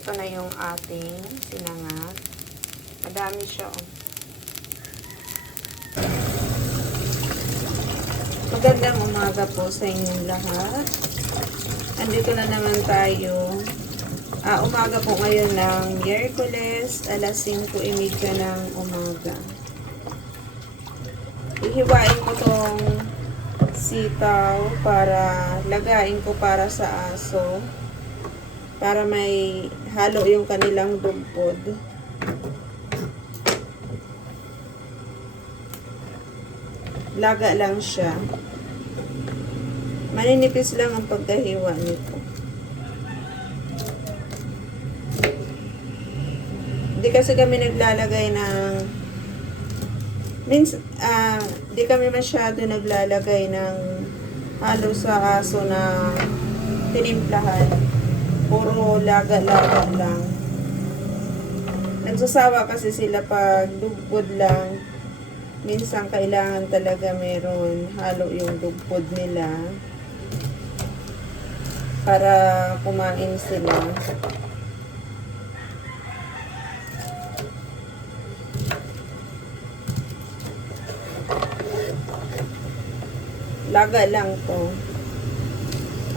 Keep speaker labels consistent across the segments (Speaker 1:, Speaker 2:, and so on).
Speaker 1: Ito na yung ating sinangag. Madami siya, oh. Magandang umaga po sa inyong lahat. Andito na naman tayo. Ah, umaga po ngayon ng Miyerkules, alas 5.30 ng umaga. Ihiwain ko tong sitaw para lagain ko para sa aso para may halo yung kanilang dugpod. Laga lang siya. Maninipis lang ang pagkahiwa nito. Hindi kasi kami naglalagay ng Means, ah, di kami masyado naglalagay ng halo sa aso na tinimplahan. Puro laga-laga lang. Nagsasawa kasi sila pag dugpod lang. Minsan kailangan talaga meron halo yung dugpod nila para kumain sila. Laga lang to.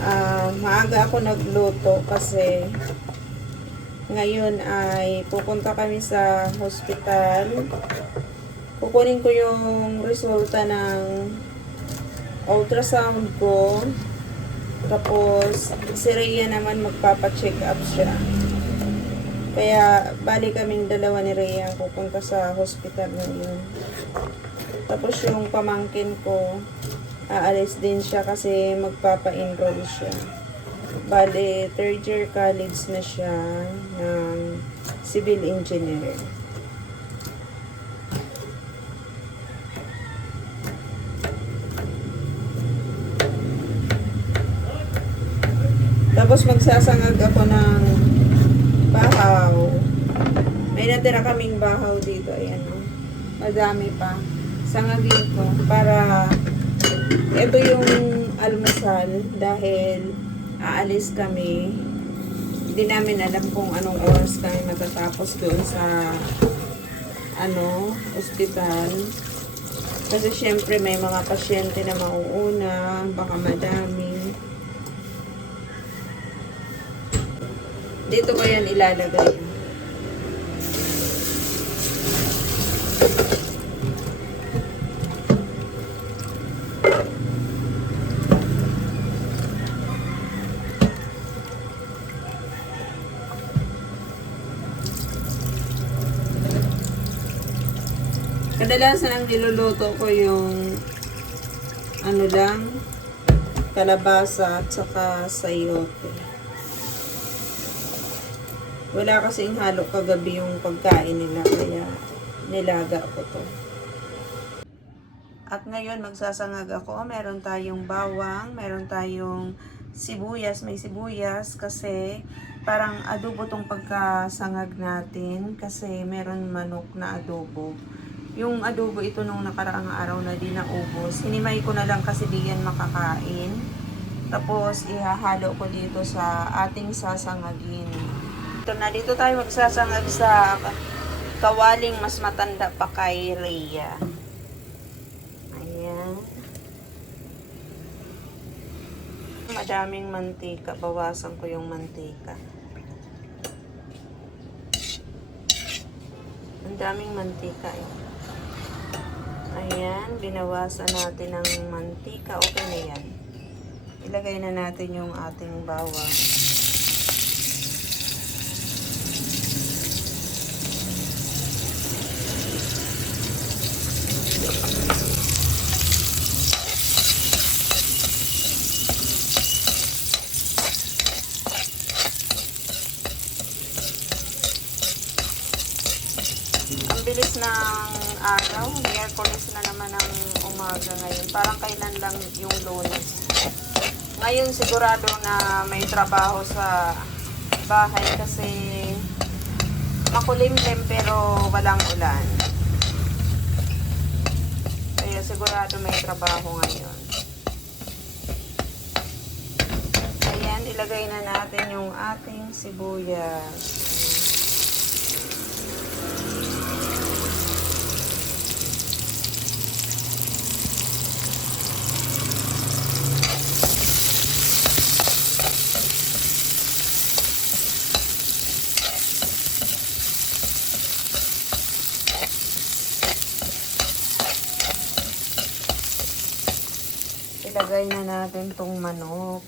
Speaker 1: Ah, maaga ako nagluto kasi ngayon ay pupunta kami sa hospital. Kukunin ko yung resulta ng ultrasound ko. Tapos, si Rhea naman magpapacheck up siya. Kaya, bali kaming dalawa ni Rhea pupunta sa hospital ngayon. Tapos yung pamangkin ko, aalis din siya kasi magpapa-enroll siya. Bale, third year college na siya ng civil engineer. Tapos magsasangag ako ng bahaw. May natira kaming bahaw dito. Ayan o. Madami pa. Sangagin ko para ito yung almusal dahil aalis kami. Hindi namin alam kung anong oras kami matatapos doon sa ano, ospital. Kasi syempre may mga pasyente na mauuna, baka madami. Dito ko yan ilalagay. Kadalasan ang niluluto ko yung ano lang, kalabasa at saka sayote. Wala kasing halo kagabi yung pagkain nila kaya nilaga ko to. At ngayon magsasangag ako. Meron tayong bawang, meron tayong sibuyas, may sibuyas kasi parang adobo tong pagkasangag natin kasi meron manok na adobo. Yung adobo ito nung nakaraang araw na di naubos. Hinimay ko na lang kasi di yan makakain. Tapos ihahalo ko dito sa ating sasangagin. Ito na, dito tayo magsasangag sa kawaling mas matanda pa kay Rhea. Ayan. Madaming mantika. Bawasan ko yung mantika. Ang daming mantika eh. Binawasan natin ng mantika. Okay na yan. Ilagay na natin yung ating bawang. Ang bilis ng araw. Miyerkules naman ang umaga ngayon. Parang kailan lang yung lunes. Ngayon sigurado na may trabaho sa bahay kasi makulimlim pero walang ulan. Kaya sigurado may trabaho ngayon. Ayan, ilagay na natin yung ating sibuyas. Ilagay na natin tong manok.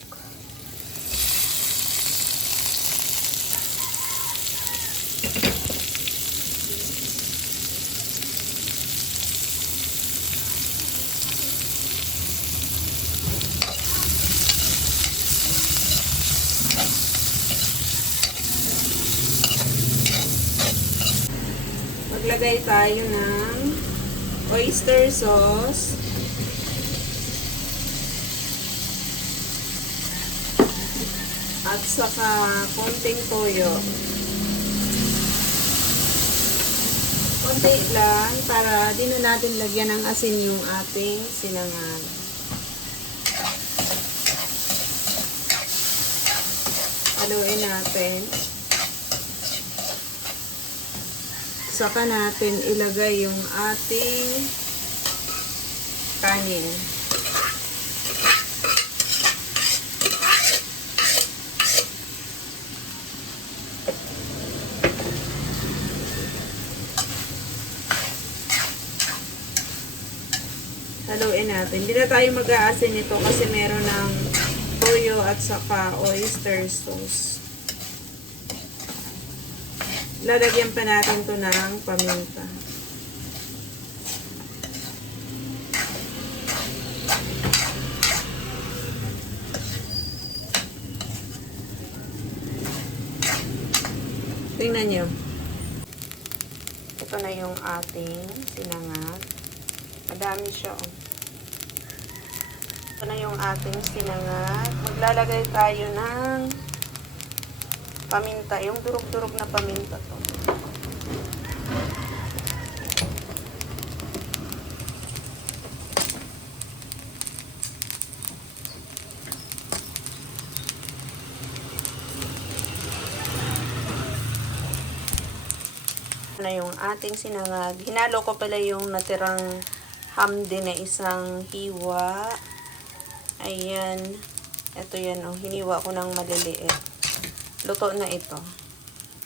Speaker 1: Maglagay tayo ng oyster sauce. At saka konting toyo. Konti lang para di na natin lagyan ng asin yung ating sinangag. Haluin natin. Saka natin ilagay yung ating kanin. Haluin natin. Hindi na tayo mag-aasin nito kasi meron ng toyo at saka oyster sauce. Lalagyan pa natin to ng paminta. Tingnan nyo. Ito na yung ating sinangag. Madami siya, oh. Ito na yung ating sinangag. Maglalagay tayo ng paminta. Yung durog-durog na paminta to. na yung ating sinangag. Hinalo ko pala yung natirang hamdi na isang hiwa. Ayan. Ito yan, oh. Hiniwa ko ng maliliit. Luto na ito.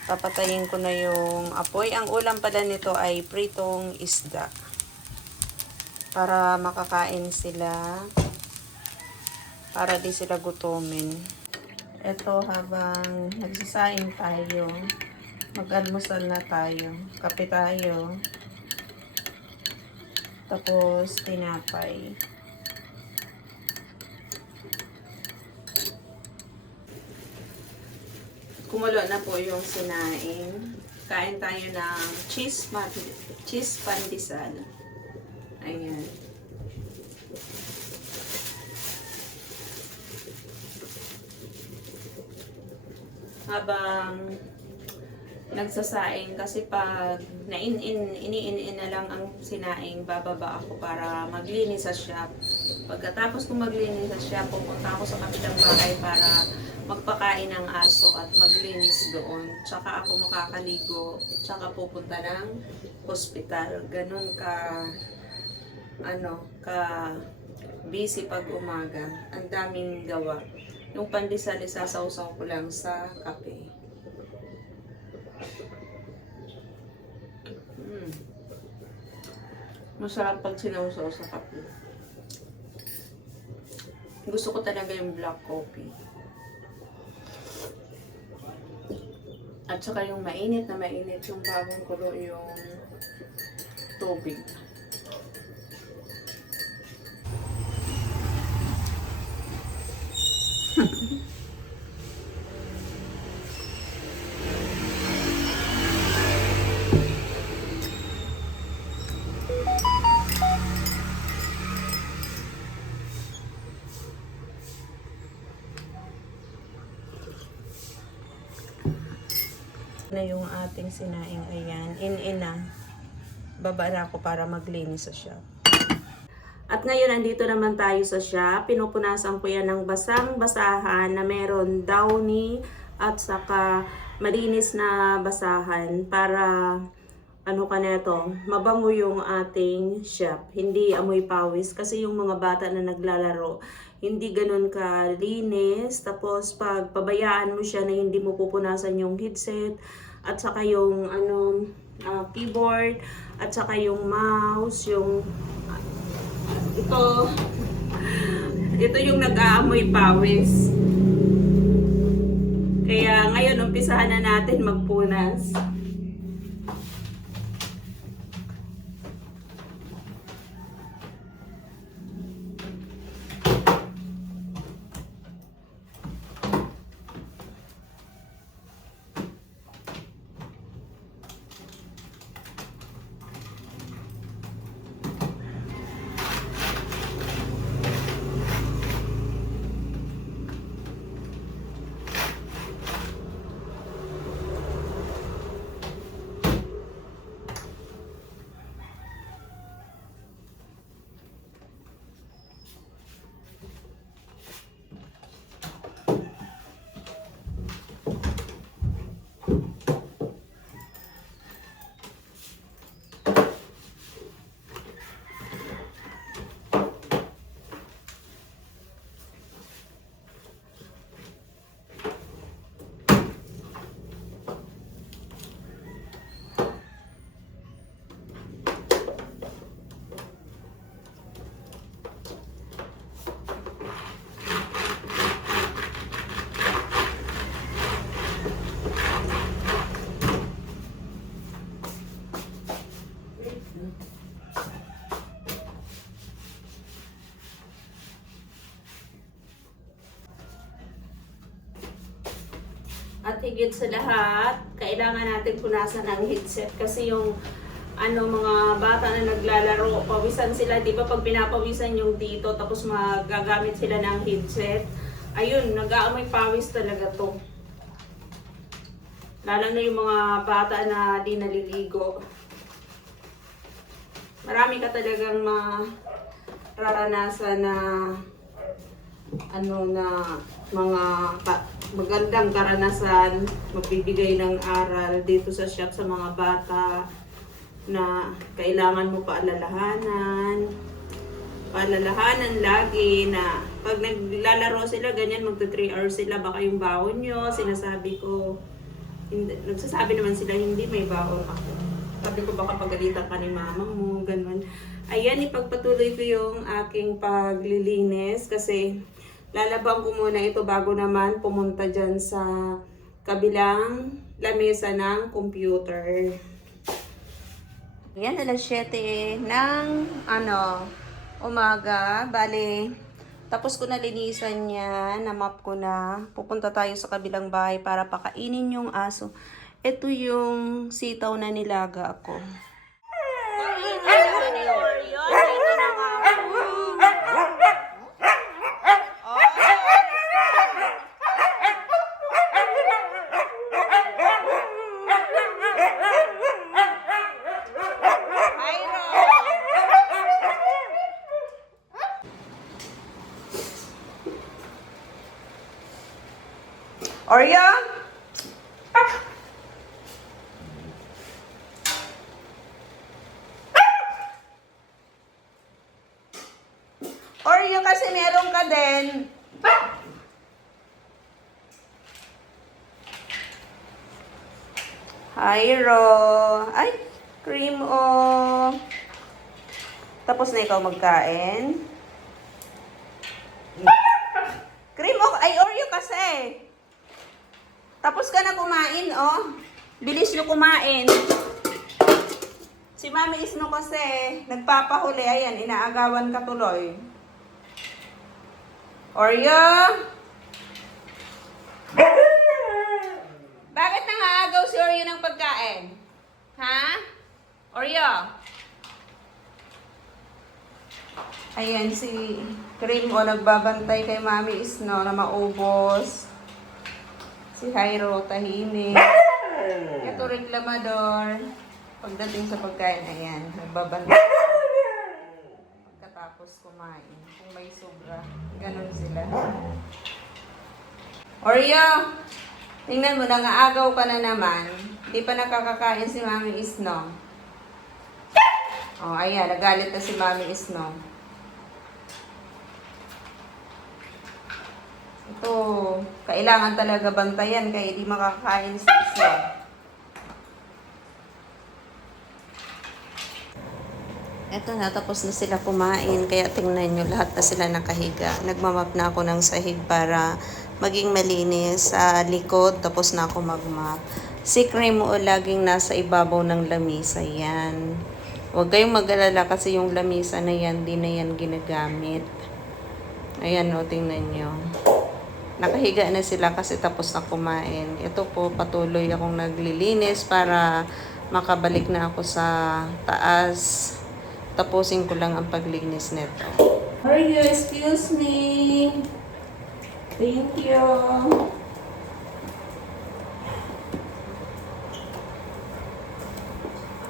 Speaker 1: Papatayin ko na yung apoy. Ang ulam pala nito ay pritong isda. Para makakain sila. Para di sila gutomin. Ito habang nagsasaing tayo. Mag-almusal na tayo. Kape tayo. Tapos, tinapay. Kumulo na po yung sinaing. Kain tayo ng cheese, pan- cheese pandesal. Ayan. Habang nagsasaing kasi pag nain-in, iniin na lang ang sinaing, bababa ako para maglinis sa shop. Pagkatapos kong maglinis sa shop, pupunta ako sa kabilang bahay para magpakain ng aso at maglinis doon. Tsaka ako makakaligo, tsaka pupunta ng hospital. Ganun ka, ano, ka busy pag umaga. Ang daming gawa. Yung pandesal, isasawsaw ko lang sa kape. Mm. Masarap pag sinawsaw sa kape. Gusto ko talaga yung black coffee. At saka yung mainit na mainit yung bagong kulo yung tubig. Na yung ating sinaing ayan in ina baba na ako para maglinis sa shop At ngayon, andito naman tayo sa shop. Pinupunasan ko yan ng basang-basahan na meron downy at saka malinis na basahan para ano ka neto, mabango yung ating shop. Hindi amoy pawis kasi yung mga bata na naglalaro, hindi ganun kalinis. Tapos pag pabayaan mo siya na hindi mo pupunasan yung headset at saka yung ano ah, keyboard at saka yung mouse, yung ito ito yung nag-aamoy pawis. Kaya ngayon umpisahan na natin magpunas. Higit sa lahat, kailangan natin punasan ang headset kasi yung ano mga bata na naglalaro, pawisan sila, di ba pag pinapawisan yung dito tapos magagamit sila ng headset, ayun, nag-aamoy pawis talaga to. Lalo na yung mga bata na di naliligo. Marami ka talagang mararanasan na ano na mga magandang karanasan magbibigay ng aral dito sa shop sa mga bata na kailangan mo paalalahanan. Paalalahanan lagi na pag naglalaro sila ganyan magto 3 hours sila baka yung baon nyo sinasabi ko hindi, nagsasabi naman sila hindi may baon ako. Sabi ko baka pagalitan ka ni mama mo ganun. Ayan ipagpatuloy ko yung aking paglilinis kasi lalabang ko muna ito bago naman pumunta dyan sa kabilang lamesa ng computer. Yan, alas 7 ng ano, umaga. Bale, tapos ko na linisan yan, na-map ko na. Pupunta tayo sa kabilang bahay para pakainin yung aso. Ito yung sitaw na nilaga ako. Oreo kasi meron ka din. Hyro. Ay, cream o. Tapos na ikaw magkain. Cream o. Ay, Oreo kasi. Tapos ka na kumain, oh. Bilis nyo kumain. Si Mami Isno kasi, nagpapahuli. Ayan, inaagawan ka tuloy. Oreo? Bakit nangaagaw si Oreo ng pagkain? Ha? Oreo? Ayan, si Cream o nagbabantay kay Mami Isno na maubos. Si Jairo, tahimik. Ito reklamador. Pagdating sa pagkain, ayan, nagbabantay. Pagkatapos. tapos kumain. May sobra, ganun sila. Oreo! Tingnan mo, nangaagaw ka na naman. Hindi pa nakakakain si Mami Isno. Oh, ayan, nagalit na si Mami Isno. Ito, kailangan talaga bantayan kaya di makakain si Isno. Eto na, tapos na sila kumain. Kaya tingnan nyo, lahat na sila nakahiga. Nagmamap na ako ng sahig para maging malinis sa likod. Tapos na ako magmap. Si cream mo laging nasa ibabaw ng lamisa. Yan. Huwag kayong mag-alala kasi yung lamisa na yan, di na yan ginagamit. Ayan o, tingnan nyo. Nakahiga na sila kasi tapos na kumain. Ito po, patuloy akong naglilinis para makabalik na ako sa taas. Tapusin ko lang ang paglinis nito. Are you? Excuse me. Thank you.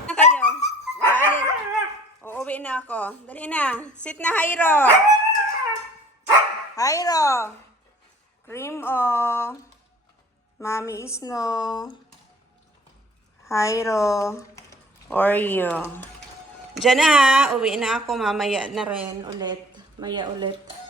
Speaker 1: Na kayo? Aalis. Uuwi na ako. Dali na. Sit na, Jairo. Jairo. Cream o. Mami Isno. Jairo. Oreo. Diyan na ha. Uwi na ako. Mamaya na rin ulit. Maya ulit.